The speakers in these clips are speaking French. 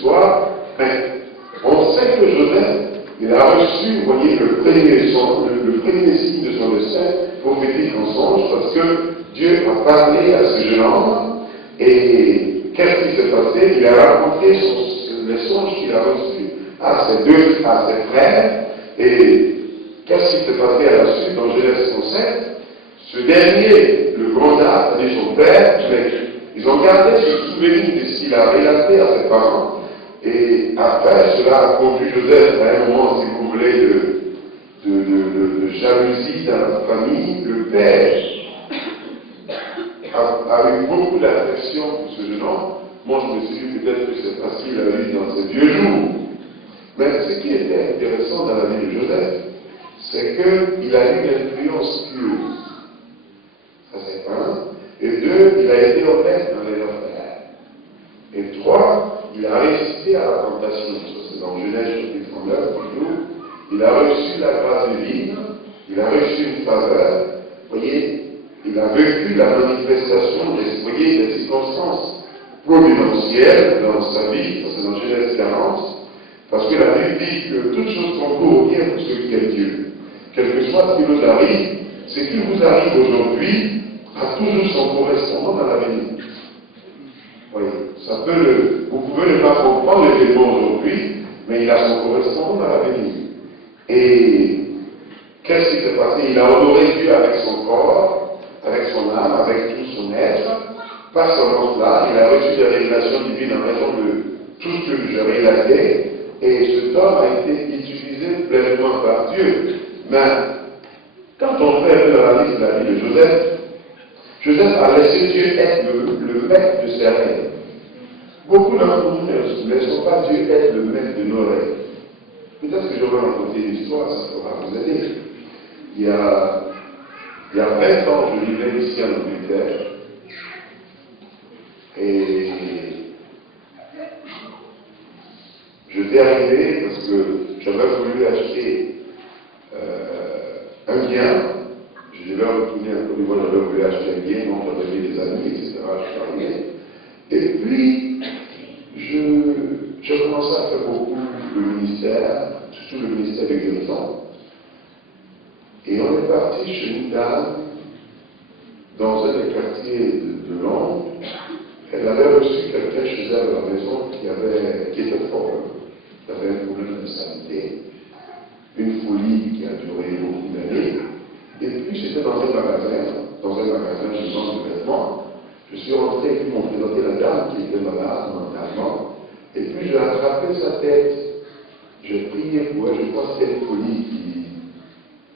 l'histoire, mais on sait que Joseph, il a reçu, vous voyez, le premier signe de son destin prophétique en songe, parce que Dieu a parlé à ce jeune homme, et qu'est-ce qui s'est passé? Il a raconté les songes qu'il a reçus à ses frères, et qu'est-ce qui s'est passé à la suite dans Genèse 107? Ce dernier, le grand âge, a dit son père, mais ils ont gardé ce souvenir de ce qu'il a relaté à ses parents. Et après, cela a conduit Joseph à un moment, si vous voulez, de jalousie dans la famille. Le père a eu beaucoup d'affection pour ce jeune homme. Moi, je me suis dit peut-être que c'est facile à lui dans ses vieux jours. Mais ce qui était intéressant dans la vie de Joseph, c'est qu'il a eu une influence pieuse. Ça, c'est un. Et deux, il a été honnête dans les affaires. Et trois, il a résisté à la tentation. Ça, c'est dans Genèse chapitre 39, toujours. Il a reçu la grâce divine, il a reçu une faveur. Vous voyez, il a vécu la manifestation des circonstances providentielles dans sa vie. Ça, c'est dans Genèse 40. Parce que la Bible dit que toutes choses concourent bien pour ceux qui aiment Dieu. Quel que soit ce qui nous arrive, ce qui vous arrive aujourd'hui a toujours son correspondant dans l'avenir. Oui, vous pouvez ne pas comprendre l'événement aujourd'hui, mais il a son correspondant dans l'avenir. Et qu'est-ce qui s'est passé? Il a honoré Dieu avec son corps, avec son âme, avec tout son être. Par seulement cela, il a reçu des révélations divines en raison de tout ce que je relatais. Et cet homme a été utilisé pleinement par Dieu. Mais quand on fait un peu l'analyse de la vie de Joseph a laissé Dieu être le maître de ses rêves. Beaucoup d'entre nous ne laissons pas Dieu être le maître de nos rêves. Peut-être que je vais raconter une histoire, ça pourra vous aider. Il y a 20 ans, je vivais ici en Angleterre. Et j'étais arrivé parce que j'avais voulu acheter un bien. Je devais retourner un peu, moi j'avais voulu acheter un bien, donc j'avais mis des amis, etc. Je suis arrivé. Et puis, je commençais à faire beaucoup le ministère, surtout le ministère de guérison. Et on est parti chez une dame dans un des quartiers de Londres. Elle avait reçu quelqu'un chez elle à la maison qui était fort. Il avait un problème de santé, une folie qui a duré beaucoup d'années. Et puis j'étais dans un magasin de vente de vêtements. Je suis rentré et puis m'ont présenté la dame qui était malade mentalement. Et puis j'ai attrapé sa tête. J'ai prié pour elle. Je crois que c'était une folie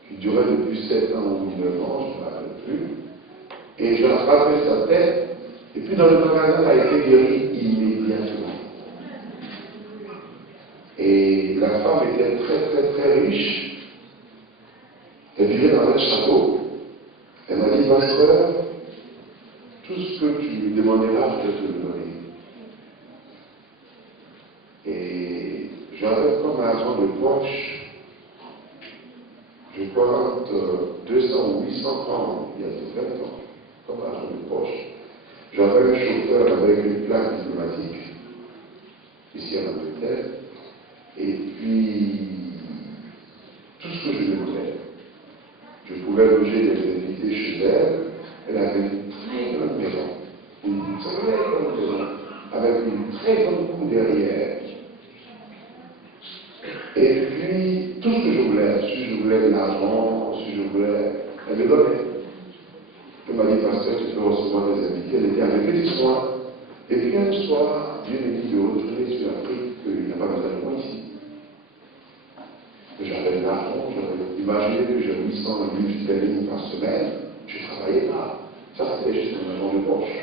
qui durait depuis 7 ans ou 9 ans, je ne me rappelle plus. Et j'ai attrapé sa tête. Et puis dans le magasin, elle a été guérie immédiatement. Et la femme était très très très riche. Elle vivait dans un château. Elle m'a dit, pasteur, tout ce que tu lui demanderas, je vais te le donner. Et j'avais comme argent de poche, je crois entre 200 ou 800 francs il y a 20 ans, comme argent de poche. J'avais un chauffeur avec une plaque diplomatique, ici en Angleterre, et puis tout ce que je demandais. Je pouvais loger des invités chez elle. Elle avait une très grande maison, avec une très grande cour derrière. Et puis, tout ce que je voulais, si je voulais de l'argent, si je voulais, elle me donnait. Elle m'a dit, pasteur, tu peux recevoir des invités. Elle était avec des soins. Et puis un soir, Dieu me dit de retourner sur l'Afrique, qu'il n'y a pas besoin de moi ici. J'avais de l'argent, j'avais imaginé que j'ai 800 000 sterling par semaine, je ne travaillais pas. Ça, c'était juste un argent de poche.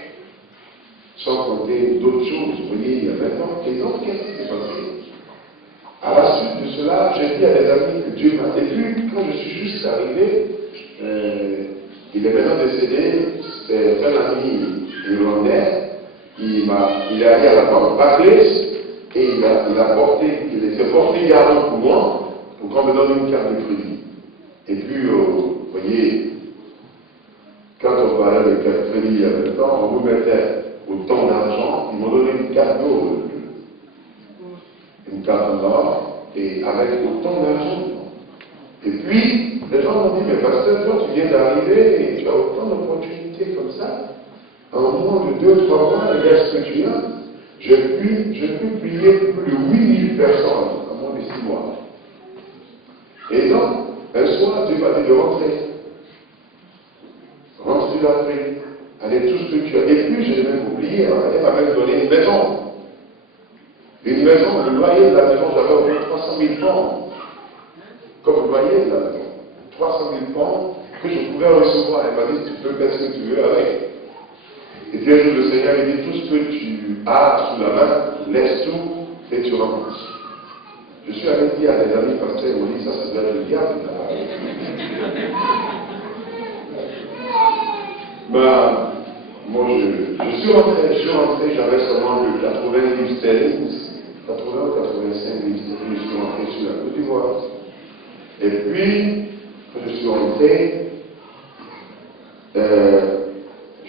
Sans compter d'autres choses, vous voyez, il y a 20 ans. Et donc, qu'est-ce qui s'est passé? À la suite de cela, j'ai dit à des amis que Dieu m'a vu. Quand je suis juste arrivé, il est maintenant décédé, c'est un ami irlandais, il est allé à la banque Barclays et il s'est porté garant pour moi, pour qu'on me donne une carte de crédit. Et puis, vous voyez, quand on parlait de carte de crédit il y a 20 ans, on vous mettait autant d'argent, ils m'ont donné une carte d'eau. une carte en or, et avec autant d'argent. Et puis, les gens m'ont dit, mais pasteur, toi, tu viens d'arriver et tu as autant d'opportunités comme ça. En moins de 2-3 mois, regarde ce que tu as. Je peux prier plus de 8000 personnes en moins de 6 mois. Et donc, un soir, Dieu m'a dit de rentrer. Rentre sur la prière. Allez, tout ce que tu as. Et puis, je n'ai même oublié, elle m'a même donné une maison. Une maison, le loyer de la maison, j'avais au moins 300 000 francs. Comme loyer de la maison. 300 000 francs que je pouvais recevoir. Elle m'a dit, tu peux faire ce que tu veux avec. Et puis un jour, le Seigneur lui dit, tout ce que tu as sous la main, laisse tout et tu rentres. Je suis allé dire à des amis pasteurs, ils m'ont dit, ça c'est bien le diable. Moi, je suis rentré, j'avais seulement le 80 000 sterling, 80 ou 85 000 sterling, je suis rentré sur la Côte d'Ivoire. Et puis, quand je suis rentré,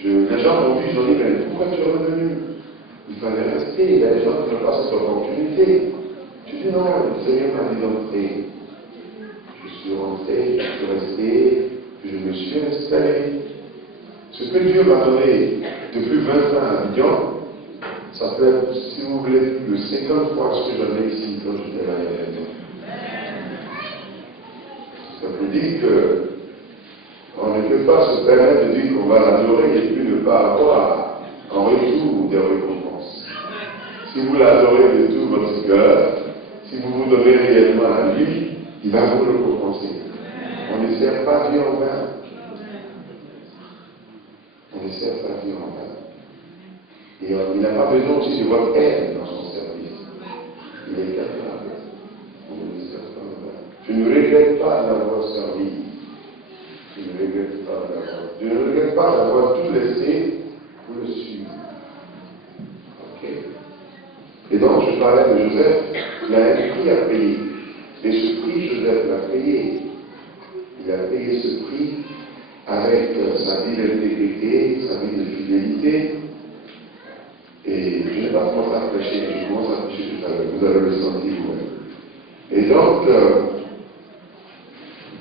les gens m'ont vu, ils ont dit, mais pourquoi tu es revenu? Il fallait rester, il y a des gens qui n'ont pas cette opportunité. Je dis non, le Seigneur m'a dit d'entrer. Je suis rentré, je suis resté, puis je me suis installé. Ce que Dieu m'a donné depuis 20 ans à Abidjan, ça fait, si vous voulez, plus de 50 fois ce que j'avais ici quand j'étais là. Ça veut dire qu'on ne peut pas se permettre de dire qu'on va l'adorer et puis ne pas avoir en retour des récompenses. Si vous l'adorez de tout votre cœur, si vous vous donnez réellement à lui, il va vous récompenser. On ne sert pas Dieu en vain. On ne sert pas Dieu en vain. Et il n'a pas besoin aussi de votre aide dans son service. Il est capable. On ne le sert pas en vain. Je ne regrette pas d'avoir servi. Je ne regrette pas d'avoir. Je ne regrette pas d'avoir tout laissé pour le suivre. Ok. Et donc, je parlais de Joseph, il a un prix à payer. Et ce prix, Joseph l'a payé. Il a payé ce prix avec sa vie d'intégrité, sa vie de fidélité. Et je n'ai pas commencé à prêcher, je commence à prêcher tout à l'heure. Vous avez le senti vous-même. Et donc,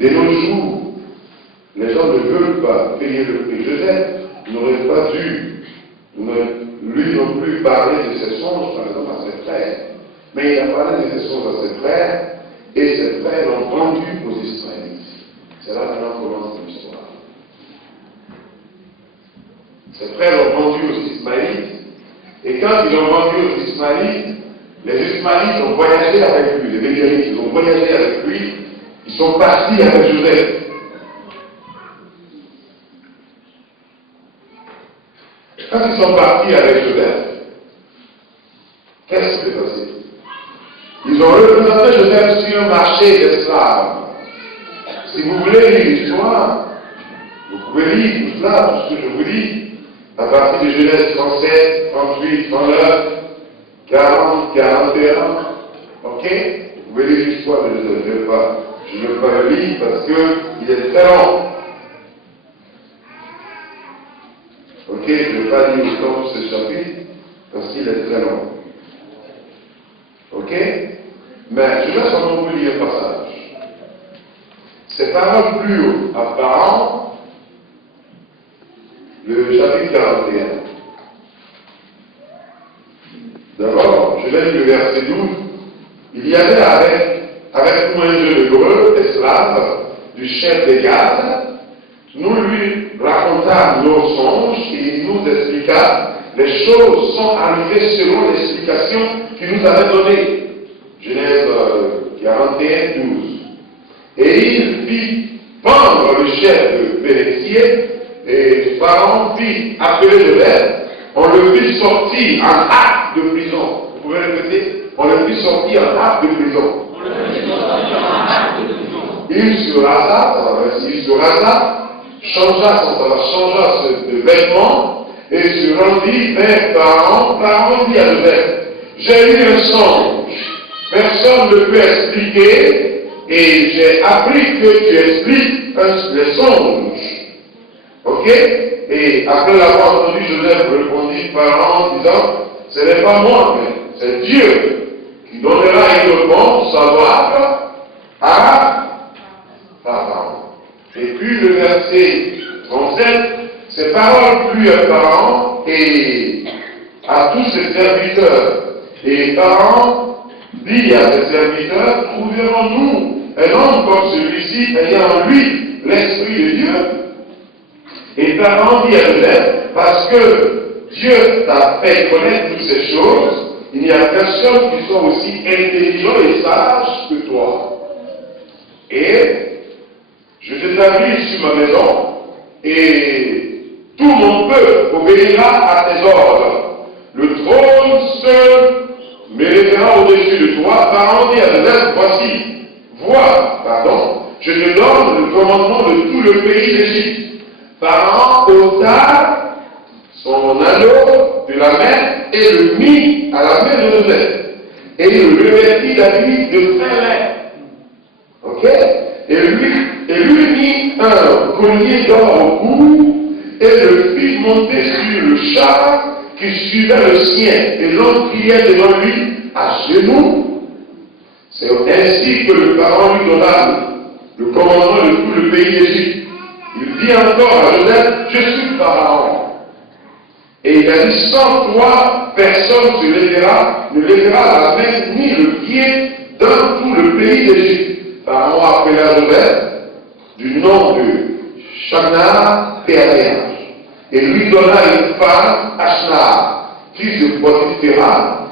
dès nos jours, les gens ne veulent pas payer le prix. Joseph n'aurait pas dû, lui non plus, parler de ses songes, par exemple, à ses frères. Mais il a parlé de ses songes à ses frères, et ses frères l'ont vendu aux Israélites. C'est là maintenant commence l'histoire. Ses frères l'ont vendu aux Ismaélites, et quand ils l'ont vendu aux Ismaélites, les Ismaélites ont voyagé avec lui, les Béniamites, ils ont voyagé avec lui, ils sont partis avec Joseph. Quand ils sont partis avec Joseph, qu'est-ce qui s'est passé? Ils ont représenté Joseph sur un marché d'esclaves. Si vous voulez lire l'histoire, vous pouvez lire tout cela, tout ce que je vous dis, à partir de Genèse 37, 38, 39, 40, 41, ok? Vous pouvez lire l'histoire de Joseph. Je ne vais pas le lire parce qu'il est très long. Ok, je ne vais pas lire autant ce chapitre parce qu'il est très long. Ok? Mais je vais seulement vous lire un passage. Ces paroles plus haut à Pharaon, le chapitre 41. D'abord, je vais lire le verset 12. Il y avait avec nous un jeune hébreu, esclave, du chef des gardes. Nous lui racontâmes nos songes et il nous expliqua. Les choses sont arrivées selon l'explication qu'il nous avait donnée. Genèse 41, 12. Et il fit pendre le chef de Pélétier, et Pharaon fit appeler Joseph. On le fit sortir en acte de prison. Vous pouvez répéter? On le fit sortir en acte de prison. Il se rasa, changea de vêtements et se rendit vers Pharaon. Pharaon dit à Joseph, j'ai eu un songe, personne ne peut expliquer, et j'ai appris que tu expliques les songes. Ok? Et après l'avoir entendu, Joseph répondit Pharaon en disant, ce n'est pas moi, mais c'est Dieu qui donnera une favorables à Pharaon. Et puis le verset 37, ces paroles plurent à Pharaon et à tous ses serviteurs. Et Pharaon dit à ses serviteurs, trouverons-nous un homme comme celui-ci ayant en lui l'Esprit de Dieu? Et Pharaon dit à Joseph, parce que Dieu t'a fait connaître toutes ces choses, il n'y a personne qui soit aussi intelligent et sage que toi. Et je t'établis sur ma maison, et tout mon peuple obéira à tes ordres. Le trône seul m'élèvera au-dessus de toi. Pharaon dit à Joseph, je te donne le commandement de tout le pays d'Égypte. Pharaon ôta son anneau de la main et le mit à la main de Joseph. Et il le revêtit d'habits de fin lin. Ok? Et lui mit un collier d'or au cou et le fit monter sur le char qui suivait le sien. Et l'homme criait devant lui à genoux. C'est ainsi que le Pharaon lui donna le commandement de tout le pays d'Égypte. Il dit encore à Joseph, je suis Pharaon. Et il a dit, sans toi, personne ne lèvera la main ni le pied dans tout le pays d'Égypte. Pharaon appela Joseph du nom de Shana Péanéa et lui donna une femme, Ashna, fils de Potiphera,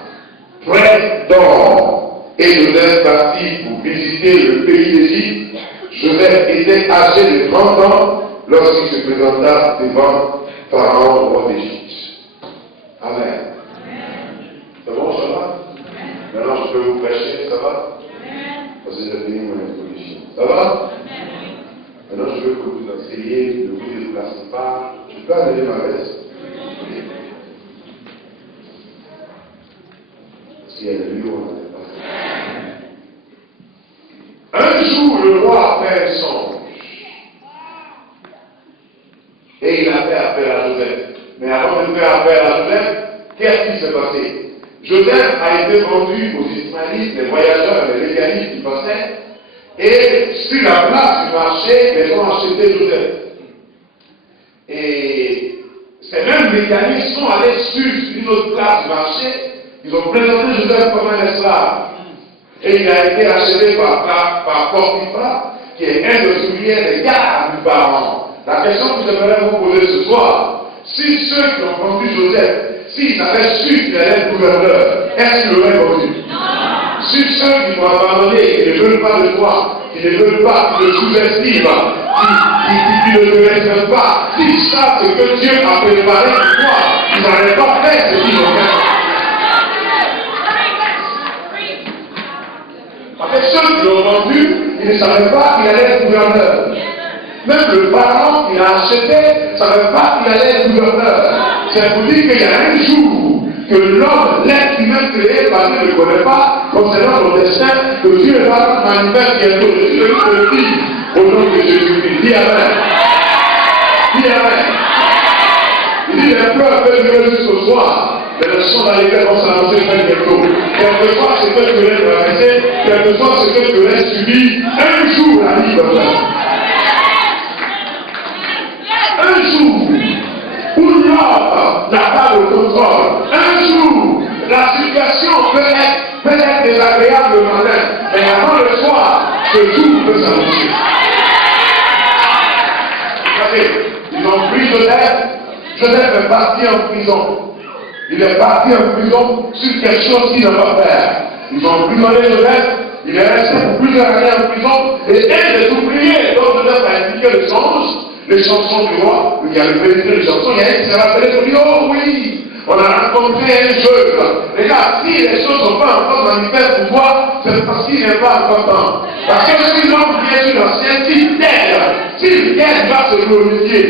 près d'or. Et Joseph partit pour visiter le pays d'Égypte. Joseph était âgé de 30 ans lorsqu'il se présenta devant Pharaon, roi d'Égypte. Amen. C'est bon, ça va? Maintenant, je peux vous prêcher, ça va? Parce que j'ai fini mon introduction. Ça va? Maintenant, je veux que vous essayiez de vous déplacer pas. Je peux aller ma veste? Parce qu'il y a des lieux où on n'avait pas. Un jour, le roi a fait un songe. Et il a fait appel à Joseph. Mais avant de faire appel à Joseph, qu'est-ce qui s'est passé? Joseph a été vendu aux Ismaélites, les voyageurs, les léganistes qui passaient. Et sur la place du marché, les gens achetaient Joseph. Et ces mêmes mécanismes sont allés sur une autre place du marché. Ils ont présenté Joseph comme un esclave. Et il a été acheté par Potiphera, qui est un des ouvriers des gardes du Pharaon. La question que j'aimerais vous poser ce soir, si ceux qui ont vendu Joseph, s'ils avaient su qu'il allait être gouverneur, est-ce qu'ils l'auraient vendu? Non. Si ceux qui l'ont abandonné, qui ne veulent pas de toi, qui ne veulent pas, qui le sous-estiment, qui ne le respectent pas, s'ils savent ce que Dieu a préparé pour toi, ils n'auraient pas fait ce qu'ils ont fait. Parce que ceux qui l'ont vendu, ils ne savaient pas qu'il allait être gouverneur. Même le Pharaon qui l'a acheté ne savait pas qu'il allait être gouverneur. C'est pour dire qu'il y a un jour que l'homme, l'être humain créé par Dieu ne connaît pas concernant son destin, que Dieu va manifester bientôt. Je suis venu te le dire au nom de Jésus-Christ. Dis Amen. Dis Amen. Il dit les peurs peuvent durer jusqu'au soir. Mais le son dans lesquels on s'annoncer très bientôt. Quelquefois ce que tu aurais traversé, quelquefois ce que tu aurais subi, un jour la vie va faire. Un jour où l'homme n'a pas de contrôle, un jour la situation peut être désagréable le matin, mais avant le soir, ce jour peut s'annoncer. Regardez, ils ont pris Joseph. Joseph est parti en prison. Il est parti en prison sur quelque chose qu'il n'a pas fait. Ils ont prisonné Joseph. Il est resté pour plusieurs années en prison. Et un des ouvriers, dont Joseph a expliqué le songe, les chansons du roi, il y a le vérité des chansons, il y a un qui s'est rappelé pour dire, oh oui, on a rencontré un jeu. Regarde, si les choses ne sont pas encore manifestes pour toi, c'est parce qu'il n'est pas encore temps. Parce que si l'homme vient sur l'ancien, s'il terre, s'il terre va se glorifier,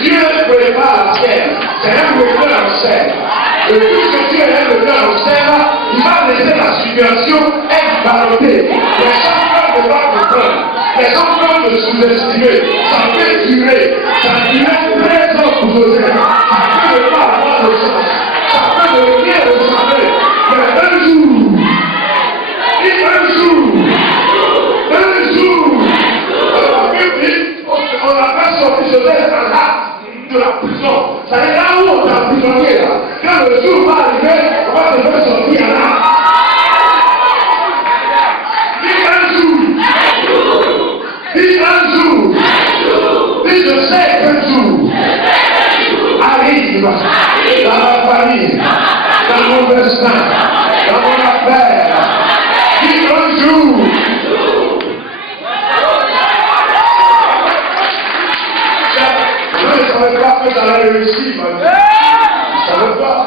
Dieu prépare la terre. C'est un moteur en scène. Et puisque Dieu est le moteur en scène, il va laisser la situation être ballottée. Les champions ne pas comprendre. Les enfants de sous-estimer, ça peut durer, ça dure 13 ans pour Joseph, ça peut ne pas avoir de sens, ça peut ne rien ressembler, mais un jour, en prison. Ça est là où on est emprisonné là. Quand le jour va arriver, on va te faire sortir là. Dis un jour. Dis un jour. Dis je sais qu'un jour arrive dans ma famille, dans mon destin, dans mon affaire. Dis un jour. Je ne savais pas que ça allait réussir, je ne savais pas.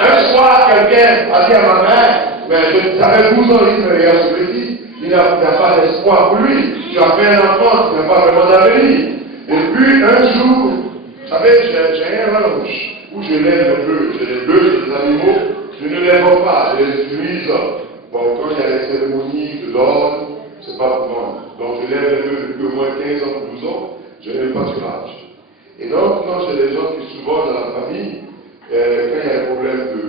Un soir, quelqu'un a dit à ma mère, mais j'avais 12 ans, il me regarde ce petit, il n'a pas d'espoir pour lui. Tu as fait un enfant, tu n'as pas vraiment d'avenir. Et puis, un jour, vous savez, j'ai un range où je lève le bœuf. J'ai des bœufs, j'ai des animaux, je ne lève pas, je les utilise. Bon, quand il y a les cérémonies de l'ordre, c'est pas pour moi. Donc, je lève les bœufs depuis au moins 15 ans, 12 ans, je n'ai pas du âge. Et donc, quand j'ai des gens qui souvent dans la famille, quand il y a des problèmes de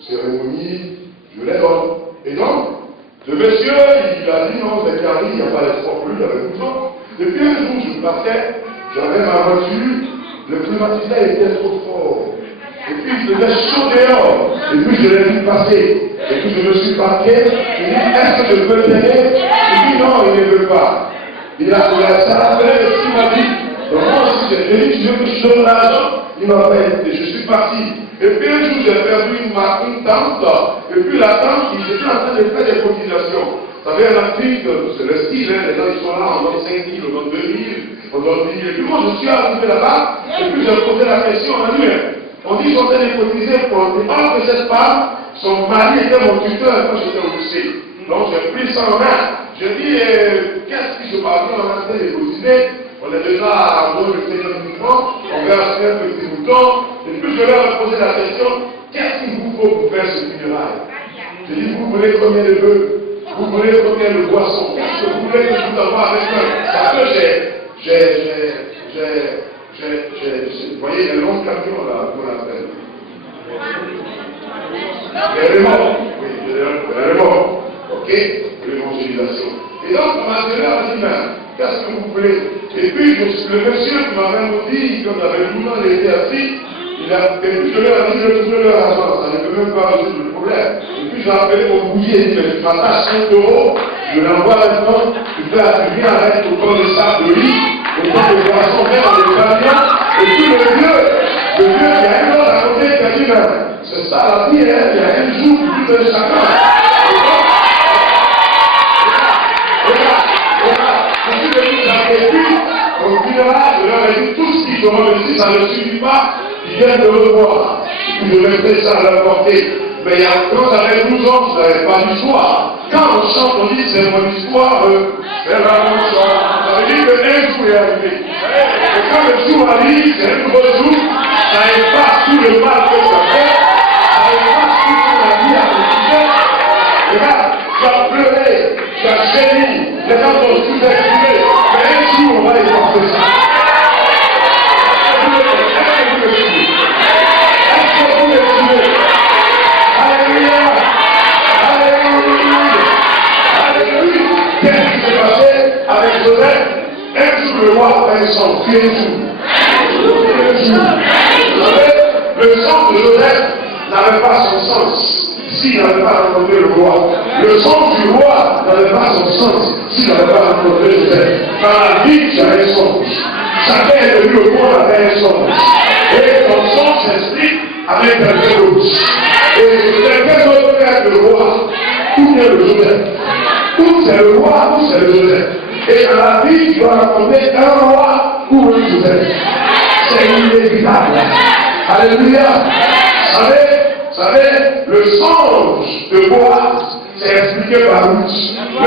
cérémonie, je les donne. Et donc, le monsieur, il a dit non, c'est carré, il n'y a pas d'espoir pour lui, il avait 12 ans. Depuis un jour, je passais, j'avais ma voiture, le climatiseur était trop fort. Et puis, il faisait chaud dehors. Et puis, je l'ai vu passer. Et puis, je me suis parqué. Je lui ai dit, est-ce que je peux t'aider? Il dit non, il ne veut pas. Il a ça a fait ce qu'il m'a dit. Donc, moi aussi, j'ai dit, je veux que je donne l'argent. Il m'a fait, et je suis parti. Et puis, un jour, j'ai perdu une tante. Et puis, la tante, ils étaient en train de faire des cotisations. Vous savez, en Afrique, c'est le style, hein, les gens ils sont là, on donne 5 000, on donne 2 000, on donne 10 000. Et puis moi, je suis arrivé là-bas, et puis j'ai posé la question, on a dit, on dit qu'ils sont en train de cotiser pour un or que cette femme, son mari était mon tuteur quand j'étais au lycée. Donc j'ai pris ça en main. J'ai dit, qu'est-ce qui se passe? On est en train de cotiser, on est déjà à moins de 50 000 francs, on verse un petit mouton, et puis je leur ai posé la question, qu'est-ce qu'il vous faut pour faire ce funérail? J'ai dit, vous voulez combien de bœufs? Vous voulez combien de boissons? Qu'est-ce que vous voulez que je vous envoie avec moi? Parce que vous voyez, les longs camions là, qu'on appelle. Les remords. Oui, les remords. Ok? L'évangélisation. Et donc, on m'a dit là, qu'est-ce que vous voulez? Et puis, le monsieur qui m'a même dit, comme il avait 12 ans, il était assis, et puis je lui ai dit, je leur argent, ça ne peut même pas résoudre le problème. Et puis j'ai appelé mon bouillier, il dit, mais tu m'attaches 5 €, je l'envoie maintenant, tu fais attribuer avec autant de sacs de riz, autant de poissons faits dans les camions, et puis le vieux, il y a un autre à côté qui a dit, mais c'est ça la vie, hein, il y a un jour pour tout un chacun. Et puis, au final, je leur ai dit tout ce qu'ils feront, même si ça ne suffit pas, ils viennent de le voir. Et puis je mettrai ça à leur portée. Mais quand j'avais 12 ans, je n'avais pas d'histoire. Quand on chante, on dit c'est mon histoire, c'est la mon chant. Ça veut dire qu'un jour est arrivé. Et quand le jour arrive, c'est un gros jour, ça efface tout le mal que ça fait, ça efface toute la vie à côté. Regarde, tu as pleuré, tu as gémi, les gens t'ont tout exprimé. Mais un jour, on va effacer ça. Avec Joseph, un jour le roi a un sang, puis un jour. Le sang de Joseph n'avait pas son sens s'il n'avait pas rencontré le roi. Le sang du roi n'avait pas son sens s'il n'avait pas rencontré Joseph. Dans la vie, tu as un songe. Chacun est venu au monde avec un songe. Et ton songe s'explique avec quelqu'un d'autre. Et quelqu'un d'autre peut être le roi, ou bien le Joseph. Ou c'est le roi, ou c'est le Joseph. Et dans la vie, tu dois rencontrer un roi ou un Joseph. C'est inévitable. Alléluia. Vous savez, le songe de Boaz, c'est expliqué par Ruth.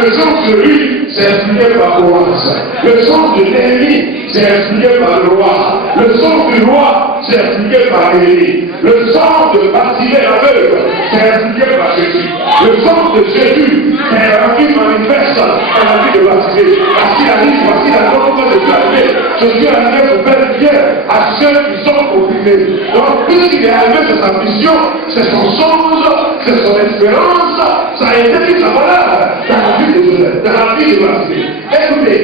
Le songe de Ruth, c'est expliqué par Boaz. Le songe de Néhémie, c'est expliqué par le roi. Le songe du roi, c'est expliqué par Élie. Le songe de Bartimée l'aveugle, c'est expliqué par Jésus. Le songe de Jésus, c'est un qui manifeste dans la vie de Bartimée. Voici la vie, voici la norme de Dieu arrivé. Jésus est arrivé pour faire bien à ceux qui sont opprimés. Donc, puisqu'il est arrivé, c'est sa mission, c'est son songe, c'est son espérance, ça a été mis sa valeur dans la vie de Joseph, dans la vie de Bartimée. Écoutez,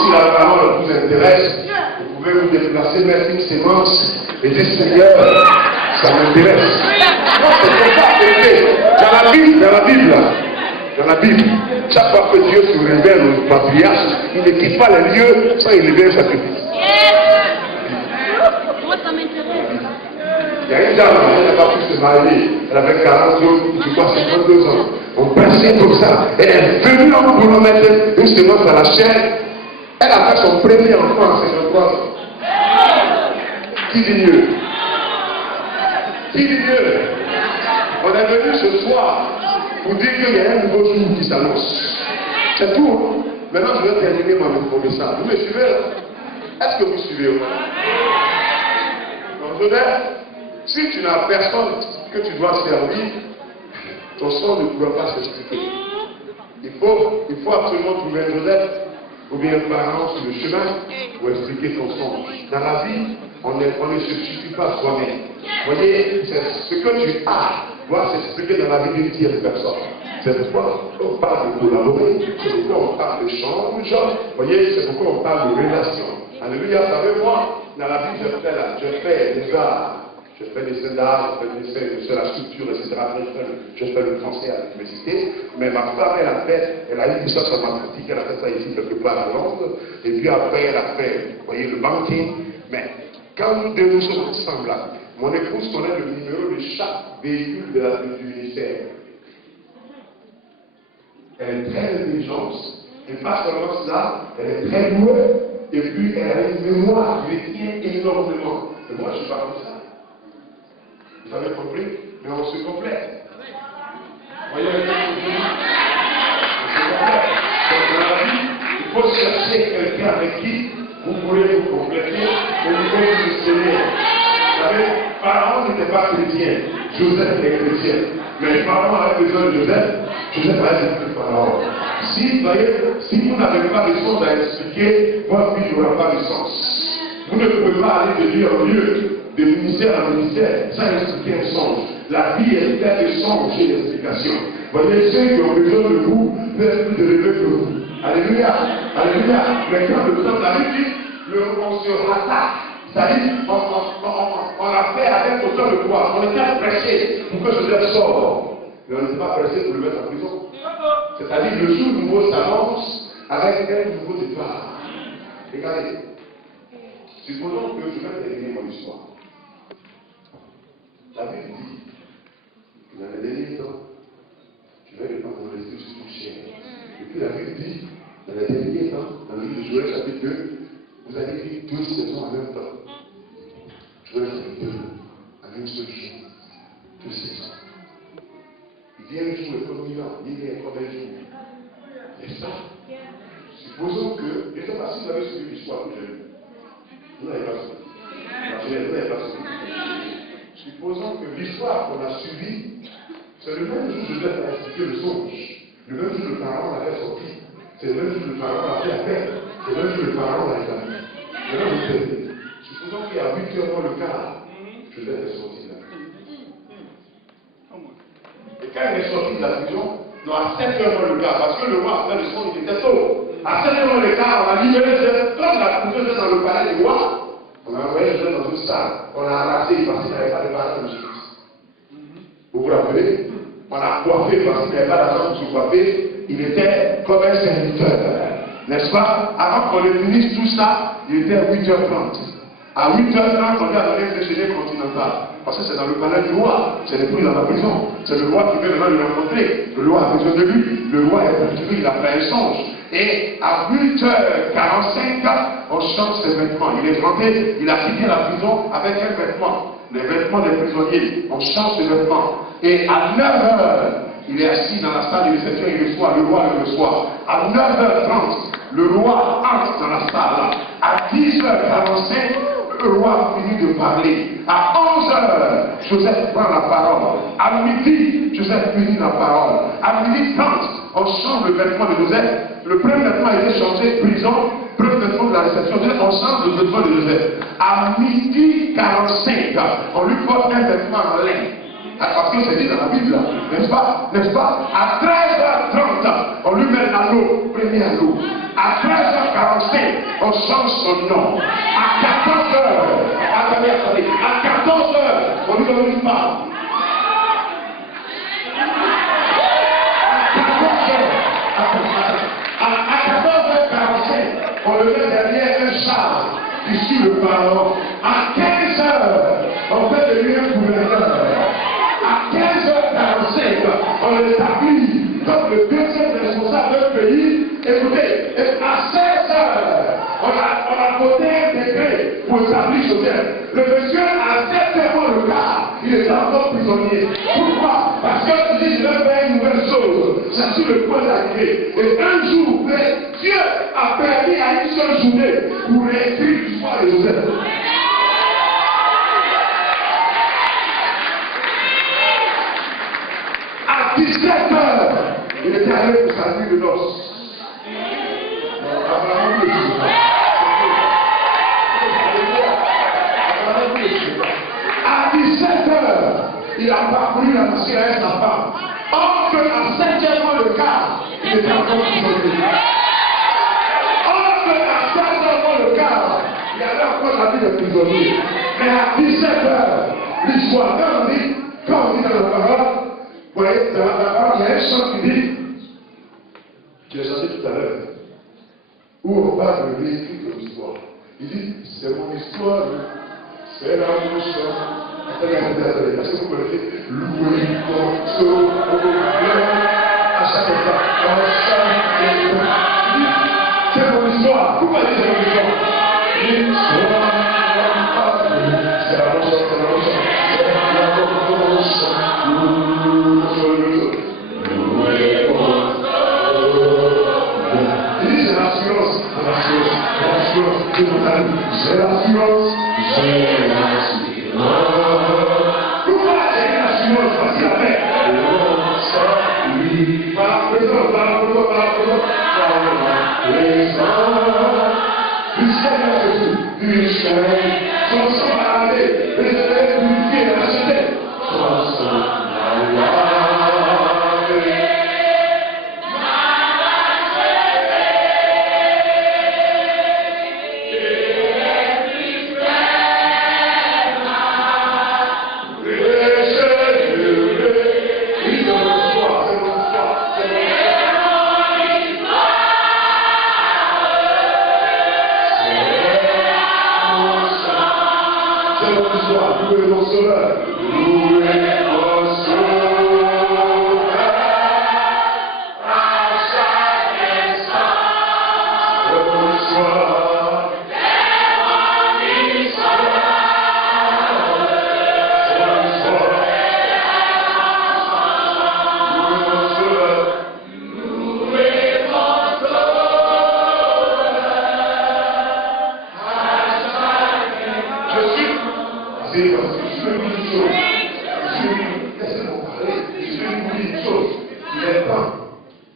si la parole vous intéresse, vous pouvez vous déplacer, mettre une sémence et dire Seigneur, ça m'intéresse. Non, c'est comme ça, c'est dans la Bible, chaque fois que Dieu se révèle au patriarche, il ne quitte pas les lieux sans élever un sacrifice. Moi, ça m'intéresse. Il y a une dame, elle n'a pas pu se marier, elle avait 40 ans, je crois 52 ans. On pressait comme ça, elle est venue en voulant mettre une semence à la chair. Elle a fait son premier enfant à 53 ans. Qui dit mieux? Qui dit mieux? On est venu ce soir pour dire qu'il y a un nouveau jour qui s'annonce. C'est tout. Maintenant, je vais terminer mon message. Vous me suivez là? Est-ce que vous suivez? Donc, je vais, si tu n'as personne que tu dois servir, ton sang ne pourra pas s'expliquer. Il faut absolument trouver un Joseph ou bien un parent sur le chemin pour expliquer ton songe. Dans la vie, on ne se suffit pas soi-même. Vous voyez, ce que tu as doit s'expliquer dans la vie d'une tierce personne. C'est pourquoi on parle de collaborer, c'est pourquoi on parle d'échange. Vous voyez, c'est pourquoi on parle de relation. Alléluia, vous savez, moi, dans la vie, je fais des arts. Je fais des scènes d'art, je fais la sculpture, etc. Je fais le français à l'université. Mais ma femme, elle a eu ça sur ma pratique, elle a fait ça ici quelque part à Londres. Et puis après, elle a fait, vous voyez, le banking. Mais quand nous deux nous sommes ensemble là, mon épouse connaît le numéro de chaque véhicule du ministère. Elle est très intelligente. Et pas seulement cela, elle est très douée. Et puis elle a une mémoire qui retient énormément. Et moi, je ne suis pas comme ça. Vous avez compris? Mais on se complète. Voyez le temps que je dis? On se complète. Donc dans la vie, il faut chercher quelqu'un avec qui vous pourrez vous compléter au niveau du Seigneur. Vous savez, Pharaon n'était pas chrétien. Joseph est chrétien. Mais Pharaon avait besoin de Joseph. Joseph a été Pharaon. Si vous n'avez pas de sens à expliquer, votre vie n'aura pas de sens. Vous ne pouvez pas aller de lieu en lieu, de ministère en ministère, sans expliquer un songe. La vie est faite de songes et d'explications. Voyez, ceux qui ont besoin de vous peuvent plus élever que vous. Alléluia, alléluia. Mais quand le temps de la vie dit, on se rattaque. C'est-à-dire, on a fait avec autant de poids. On était pressé pour que Joseph sorte. Mais on n'était pas pressé pour le mettre en prison. C'est-à-dire, le jour nouveau s'avance avec un nouveau départ. Regardez. Supposons que je vais terminer mon histoire. La Bible dit que dans les derniers temps, tu vas répandre mon esprit sur toute chair. Et puis la Bible dit, dans les derniers temps, dans le livre de Joël chapitre 2, vous allez vivre 2 saisons en même temps. Joël chapitre 2, en une seule jour. 2 saisons. Il vient un jour comme 1000 ans, il vient comme un jour. N'est-ce pas? Supposons que, je ne sais pas si vous avez suivi l'histoire que j'ai lue. Vous n'avez pas suivi. Vous n'avez pas suivi. Supposons que l'histoire qu'on a suivie, c'est le même jour que Joseph a expliqué le songe. Le même jour que le pharaon l'avait sorti. C'est le même jour que le pharaon l'a fait appel. C'est le même jour que le pharaon l'a établi. Maintenant, vous savez, supposons qu'il y a 8 heures moins le quart, Joseph est sorti de la prison. Et quand il est sorti de la prison, non, à 7 heures moins le quart, parce que le roi a fait le son, il était tôt. À 7 heures moins le quart, on a libéré Joseph. Comme la prison était dans le palais du roi, on a envoyé Joseph dans une salle. On a arraché parce qu'il n'avait pas de parole de justice. Vous vous rappelez? On a coiffé parce qu'il n'avait pas d'argent pour se coiffer. Il était comme un serviteur. N'est-ce pas? Avant qu'on finisse tout ça, il était à 8h30. À 8h30, on lui a donné un déjeuner continental. Parce que c'est dans le palais du roi. C'est le plus dans la prison. C'est le roi qui veut maintenant le rencontrer. Le roi a besoin de lui. Le roi est perturbé, il a fait un songe. Et à 8h45, on change ses vêtements. Il est rentré, il a quitté la prison avec un vêtement. Les vêtements des prisonniers. On change ses vêtements. Et à 9h, il est assis dans la salle de réception, il reçoit, le roi le reçoit. À 9h30, le roi entre dans la salle. À 10h45, le roi finit de parler. À 11h, Joseph prend la parole. À midi, Joseph finit la parole. À midi 30, on change le vêtement de Joseph. Le premier vêtement a été changé, prison. Premier vêtement de la réception, on change le vêtement de Joseph. À midi 45, on lui porte un vêtement en laine. Parce que c'est dit dans la Bible, n'est-ce pas? N'est-ce pas? À 13h30, on lui met l'anneau, premier anneau. À 13h45, on change son nom. À 14h, attendez, à 14h, on lui donne une femme. À 14h45, on le met derrière un char qui suit le pharaon. À 15h, on fait de lui un gouverneur. À 15h45, on l'établit comme le deuxième responsable d'un pays. Écoutez, à 16h, on a voté un décret pour établir ce thème. Le monsieur, à 7h le quart, il est encore prisonnier. Pourquoi? Parce qu'il dit, je vais faire une nouvelle chose. C'est sur le point d'arriver. Et un jour, Dieu a permis à une seule journée pour réécrire l'histoire de Joseph. À 17h, il était allé pour sa nuit de noces. À 17h, il a parcouru la machine avec sa femme. Or que à 5h le quart, il était encore prisonnier. Or que à 5h le quart, il avait encore la vie de prisonnier. Mais à 17h, l'histoire, quand on dit dans la parole, vous voyez, dans la parole, il y a un chant qui dit, tu l'as chanté tout à l'heure, où on parle de réécrire de l'histoire. Il dit, c'est mon histoire, c'est la motion. Attendez, est-ce que vous connaissez louer, morceau, à chaque fois, c'est mon histoire. Pourquoi c'est mon histoire? L'histoire, c'est la motion, c'est la motion. J'ai l'assurance. Pourquoi j'ai l'assurance? Parce qu'il a fait.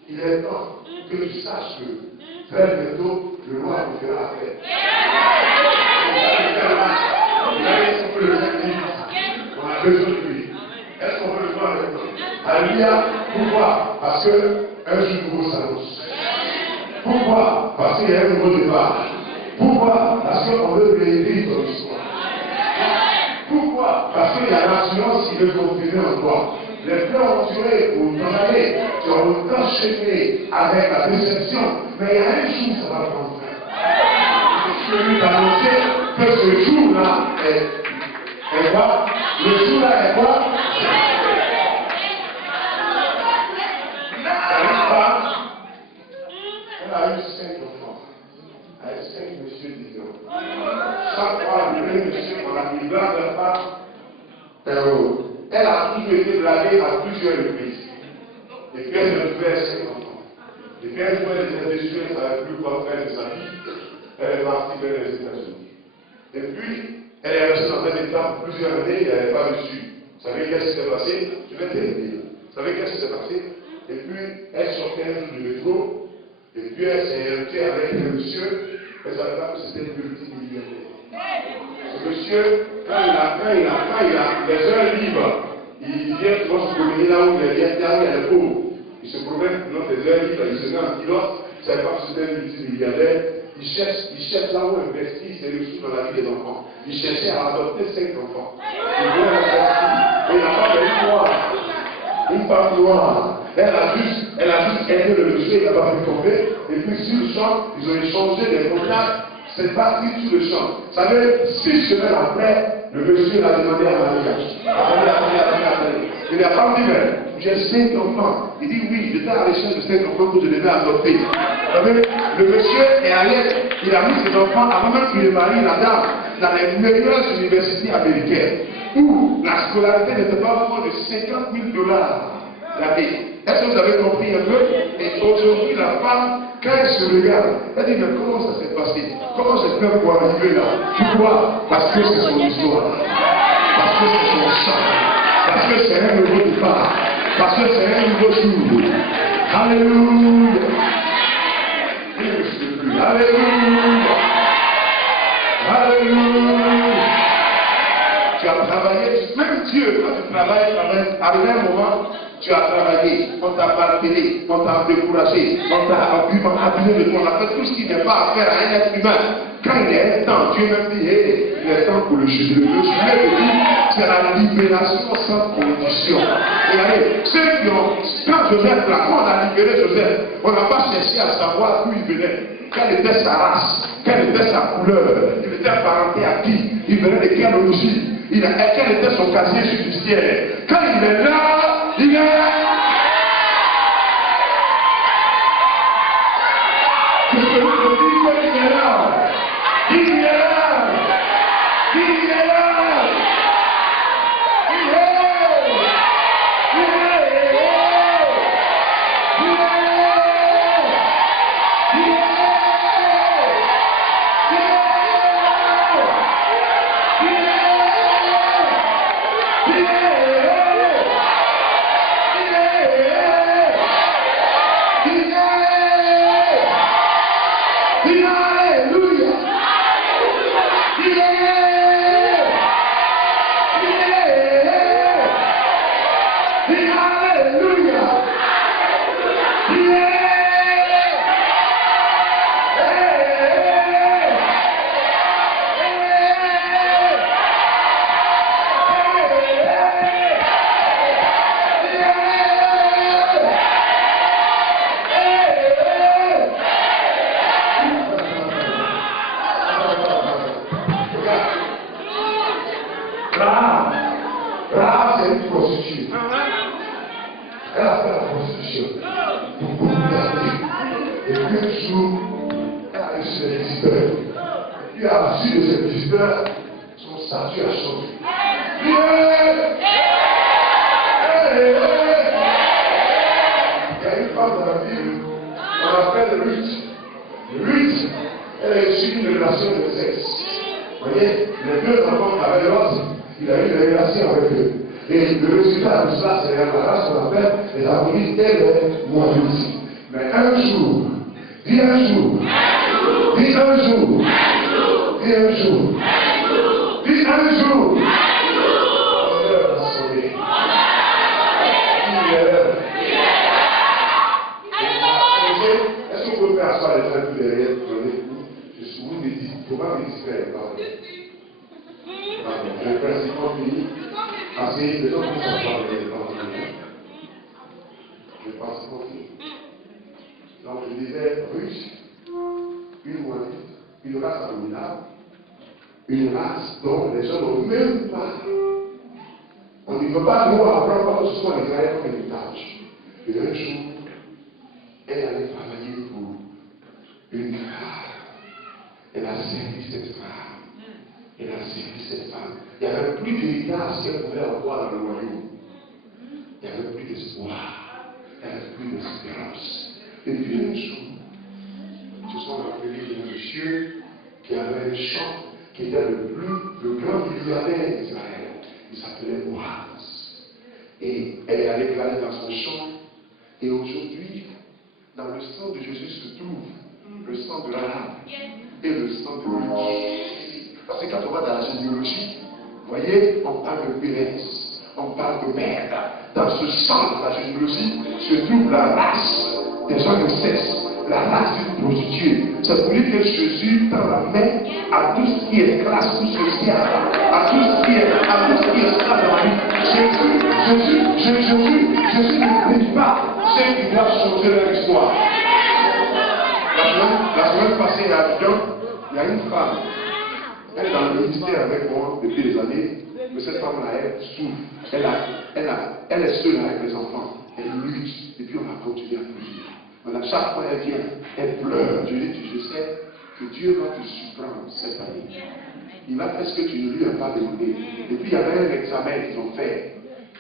Il est temps que tu saches que très bientôt, le roi vous fera affaire. On a besoin de lui. Est-ce qu'on veut le voir avec nous? Alléluia. Pourquoi? Parce qu'un jour nouveau s'annonce. Pourquoi? Parce qu'il y a un nouveau départ. Pourquoi? Parce qu'on veut réécrire ton histoire. Pourquoi? Parce qu'il y a l'assurance qui veut continuer en toi. Les plans ont duré pour t'en aller, tu as t'enchaîner avec la déception, mais il y a un jour ça va prendre fin. Je suis venu t'annoncer que ce jour-là est quoi? Le jour-là est quoi? N'arrive pas. Elle a eu 5 enfants, avec 5 messieurs différents. Chaque fois, le même monsieur, on a mis blanc de femme. Elle a toujours été blaguée à plusieurs reprises. Et puis elle ne fait 5 enfants. Et puis un jour, elle était déçue, elle ne savait plus quoi faire de sa vie. Elle est partie vers les États-Unis. Et puis, elle est restée dans un état pour plusieurs années, elle n'avait pas reçu. Vous savez qu'est-ce qui s'est passé? Je vais terminer. Vous savez qu'est-ce qui s'est passé? Et puis, elle sortait un jour du métro, et puis elle s'est invitée avec un monsieur, elle ne savait pas que c'était un multimillionnaire. Ce monsieur, quand il a les heures libres, il vient souvent se promener là où il y a les pauvres. Il se promène dans des heures libres, il se met en pilote, c'est pas que c'était un multimilliardaire. Il cherche là où investir ses ressources dans la vie des enfants. Il cherchait à adopter 5 enfants. Il voulait investir. Et il n'a pas de noire. Une femme noire. Elle a juste aidé le monsieur, il n'a pas pu tomber. Et puis sur le champ, ils ont échangé des contacts. C'est parti sur le champ. Vous savez, 6 semaines après, le monsieur l'a demandé à mariage. Attendez. Et la femme dit, mais j'ai 5 enfants. Il dit, oui, j'étais à l'échelle de 5 enfants que je devais adopter. Vous savez, le monsieur est allé, il a mis ses enfants, avant même qu'il marie la dame, dans les meilleures universités américaines, où la scolarité n'était pas moins de 50 000 $ l'année. Est-ce que vous avez compris un peu? Et aujourd'hui, la femme, quand elle se regarde, elle dit, mais comment ça s'est passé? Comment j'ai fait pour arriver là? Pourquoi? Parce que c'est son histoire. Parce que c'est son sang. Parce que c'est un nouveau départ. Parce que c'est un nouveau jour. Alléluia. Alléluia. Alléluia. Tu as travaillé, même Dieu, quand tu travailles, arrivé un moment, tu as travaillé, on t'a martelé, on t'a découragé, on t'a abusé de toi, on a fait tout ce qui n'est pas à faire à un être humain. Quand il y a un temps, Dieu même dit, hey, il est temps pour le juger. Le juger de Dieu, c'est la libération sans condition. Regardez, ceux qui ont, quand Joseph, là, quand on a libéré Joseph, on n'a pas cherché à savoir d'où il venait, quelle était sa race, quelle était sa couleur, il était apparenté à qui, il venait de quelle origine. Quel était son casier judiciaire? Quand il est là, il est là. Je peux vous dire qu'il est là. Il est là. Il est là. Rahab, c'est une prostituée. Elle a fait la prostitution pour beaucoup d'années. Et puis un jour, elle a reçu des visiteurs. Et puis à la suite de ces visiteurs, son statut a changé. Il y a une femme dans la Bible, on l'appelle Ruth. Ruth, elle a reçu une relation de sexe. Vous voyez, les deux enfants avaient l'autre. Il a eu une relation avec eux. Et le résultat de cela, c'est l'embarras qu'on appelle les harmonies et les moitiés. Mais un jour, dis un jour, dis un jour, dis un jour, dis un jour, l'heure va sonner. Il est l'heure. Est-ce qu'on peut faire asseoir les frères tous derrière? Je suis vous dit, il ne faut pas me distraire. Le principal fini, assez de gens qui sont parlés des parlementaires. Le principal fini. Donc je disais, russe, une moitié, une race abominable, une race dont les gens n'ont même pas. On ne peut pas nous apprendre quoi que ce soit Israël comme héritage. Et un jour, elle allait travailler pour une femme. Elle a servi cette femme. Elle a servi cette femme. Il n'y avait plus d'héritage qu'elle pouvait avoir dans le royaume. Il n'y avait plus d'espoir. Il n'y avait plus d'espérance. Et puis un jour, ils se sont rappelés d'un monsieur qui avait un champ, qui était le grand milliardaire d'Israël. Il s'appelait Boaz. Et elle est allée glaner dans son champ. Et aujourd'hui, dans le sang de Jésus se trouve le sang de Rahab et le sang de Ruth. Parce que quand on va dans la généalogie, vous voyez, on parle de Pérez, on parle de merde. Dans ce sang de la généalogie se trouve la race des gens de sexe la race d'une prostituée. C'est pour dire que Jésus tend la main à tout ce qui est classe ou sociale, à tout ce qui est stable dans la vie. Jésus ne prie pas ceux qui doivent changer leur histoire. La semaine passée à Abidjan, il y a une femme. Elle est dans le ministère avec moi depuis des années, mais cette femme-là, elle souffre. Elle est seule avec les enfants. Elle lutte, et puis on a continué à prier. Voilà, chaque fois elle vient, elle pleure. Je lui dis, je sais que Dieu va te surprendre cette année. Il va faire ce que tu ne lui as pas demandé. Et puis il y avait un examen qu'ils ont fait.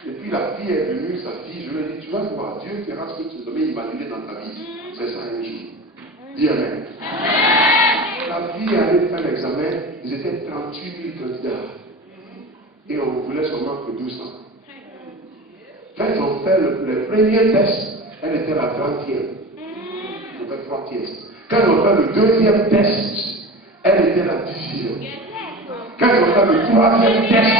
Et puis la fille est venue, sa fille, je lui ai dit, tu vas voir, Dieu fera ce que tu n'as jamais imaginé dans ta vie. C'est ça un jour. Dis Amen. La fille allait faire l'examen, ils étaient 38 000 candidats. Et on voulait seulement que 200. Quand ils ont fait le premier test, elle était la 30e. Ils ont fait 3 tests. Quand ils ont fait le deuxième test, elle était la 10e. Quand ils ont fait le troisième test,